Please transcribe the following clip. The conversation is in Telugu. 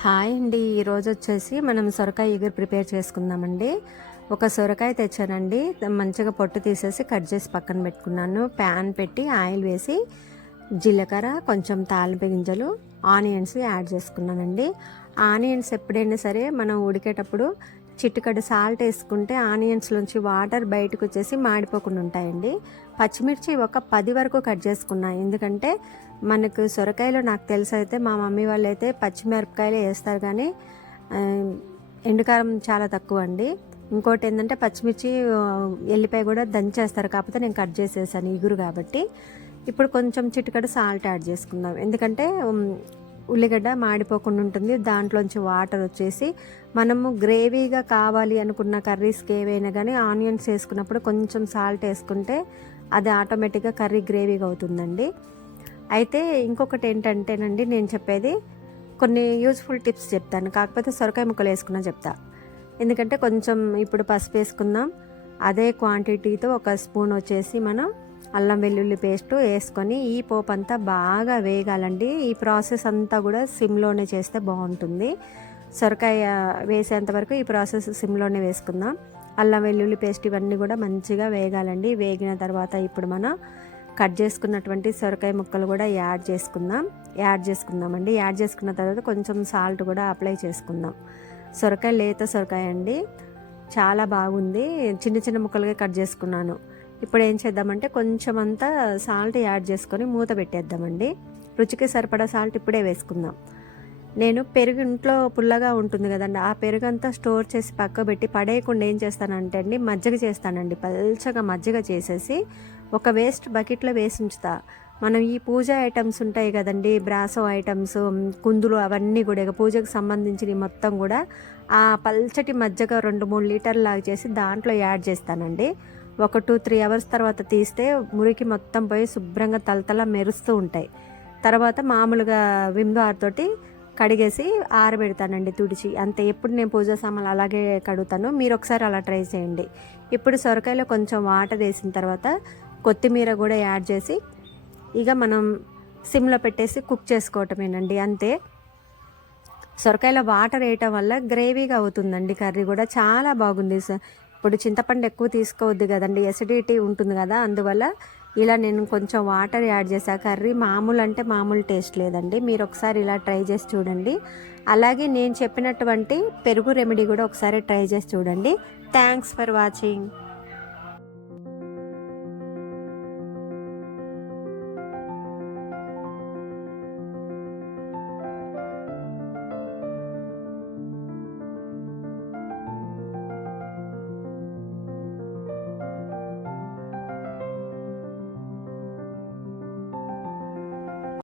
హాయ్ అండి. ఈరోజు వచ్చేసి మనం సొరకాయ ఇగురు ప్రిపేర్ చేసుకుందామండి. ఒక సొరకాయ తెచ్చానండి, మంచిగా పొట్టు తీసేసి కట్ చేసి పక్కన పెట్టుకున్నాను. ప్యాన్ పెట్టి ఆయిల్ వేసి జీలకర్ర, కొంచెం తాలింపు గింజలు, ఆనియన్స్ యాడ్ చేసుకున్నానండి. ఆనియన్స్ ఎప్పుడైనా సరే మనం ఉడికేటప్పుడు చిటికెడు సాల్ట్ వేసుకుంటే ఆనియన్స్లోంచి వాటర్ బయటకు వచ్చేసి మాడిపోకుండా ఉంటాయండి. పచ్చిమిర్చి ఒక 10 వరకు కట్ చేసుకున్నా, ఎందుకంటే మనకు సొరకాయలో నాకు తెలిసి అయితే మా మమ్మీ వాళ్ళు అయితే పచ్చిమిరపకాయలు వేస్తారు, కానీ ఎండుకారం చాలా తక్కువ అండి. ఇంకోటి ఏంటంటే పచ్చిమిర్చి ఎల్లిపాయ కూడా దంచేస్తారు, కాకపోతే నేను కట్ చేసేసాను ఇగురు కాబట్టి. ఇప్పుడు కొంచెం చిటికెడు సాల్ట్ యాడ్ చేసుకుందాం, ఎందుకంటే ఉల్లిగడ్డ మాడిపోకుండా ఉంటుంది. దాంట్లోంచి వాటర్ వచ్చేసి మనము గ్రేవీగా కావాలి అనుకున్న కర్రీస్కి ఏవైనా కానీ ఆనియన్స్ వేసుకున్నప్పుడు కొంచెం సాల్ట్ వేసుకుంటే అది ఆటోమేటిక్గా కర్రీ గ్రేవీగా అవుతుందండి. అయితే ఇంకొకటి ఏంటంటేనండి, నేను చెప్పేది కొన్ని యూజ్ఫుల్ టిప్స్ చెప్తాను, కాకపోతే సొరకాయ ముక్కలు వేసుకున్నా చెప్తా. ఎందుకంటే కొంచెం ఇప్పుడు పసుపు వేసుకుందాం, అదే క్వాంటిటీతో ఒక స్పూన్ వచ్చేసి మనం అల్లం వెల్లుల్లి పేస్ట్ వేసుకొని ఈ పోపు అంతా బాగా వేగాలండి. ఈ ప్రాసెస్ అంతా కూడా సిమ్లోనే చేస్తే బాగుంటుంది. సొరకాయ వేసేంత వరకు ఈ ప్రాసెస్ సిమ్లోనే వేసుకుందాం. అల్లం వెల్లుల్లి పేస్ట్ ఇవన్నీ కూడా మంచిగా వేగాలండి. వేగిన తర్వాత ఇప్పుడు మనం కట్ చేసుకున్నటువంటి సొరకాయ ముక్కలు కూడా యాడ్ చేసుకుందామండి. యాడ్ చేసుకున్న తర్వాత కొంచెం సాల్ట్ కూడా అప్లై చేసుకుందాం. సొరకాయ లేత సొరకాయ అండి, చాలా బాగుంది. చిన్న చిన్న ముక్కలుగా కట్ చేసుకున్నాను. ఇప్పుడు ఏం చేద్దామంటే కొంచెం అంతా సాల్ట్ యాడ్ చేసుకొని మూత పెట్టేద్దామండి. రుచికి సరిపడా సాల్ట్ ఇప్పుడే వేసుకుందాం. నేను పెరుగు ఇంట్లో పుల్లగా ఉంటుంది కదండి, ఆ పెరుగు అంతా స్టోర్ చేసి పక్క పెట్టి పడేయకుండా ఏం చేస్తానంటే అండి, మజ్జిగ చేస్తానండి. పల్చగా మజ్జిగ చేసేసి ఒక వేస్ట్ బకెట్లో వేసి ఉంచుతా. మనం ఈ పూజ ఐటమ్స్ ఉంటాయి కదండి, బ్రాసో ఐటమ్స్, కుందులు, అవన్నీ కూడా ఇక పూజకు సంబంధించినవి మొత్తం కూడా ఆ పల్చటి మజ్జిగ 2-3 లీటర్లు లాగా చేసి దాంట్లో యాడ్ చేస్తానండి. ఒక 2-3 అవర్స్ తర్వాత తీస్తే మురికి మొత్తం పోయి శుభ్రంగా తలతల మెరుస్తూ ఉంటాయి. తర్వాత మామూలుగా విమ్ బార్ తోటి కడిగేసి ఆరబెడతానండి తుడిచి. అంతే. ఎప్పుడు నేను పూజా సామాన్లు అలాగే కడుగుతాను, మీరు ఒకసారి అలా ట్రై చేయండి. ఇప్పుడు సొరకాయలో కొంచెం వాటర్ వేసిన తర్వాత కొత్తిమీర కూడా యాడ్ చేసి ఇక మనం సిమ్లో పెట్టేసి కుక్ చేసుకోవటమేనండి, అంతే. సొరకాయలో వాటర్ వేయటం వల్ల గ్రేవీగా అవుతుందండి కర్రీ కూడా, చాలా బాగుంది. ఇప్పుడు చింతపండు ఎక్కువ తీసుకోవద్దు కదండి, ఎసిడిటీ ఉంటుంది కదా, అందువల్ల ఇలా నేను కొంచెం వాటర్ యాడ్ చేసా. కర్రీ మామూలు అంటే మామూలు టేస్ట్ లేదండి. మీరు ఒకసారి ఇలా ట్రై చేసి చూడండి. అలాగే నేను చెప్పినటువంటి పెరుగు రెమెడీ కూడా ఒకసారి ట్రై చేసి చూడండి. Thanks for watching.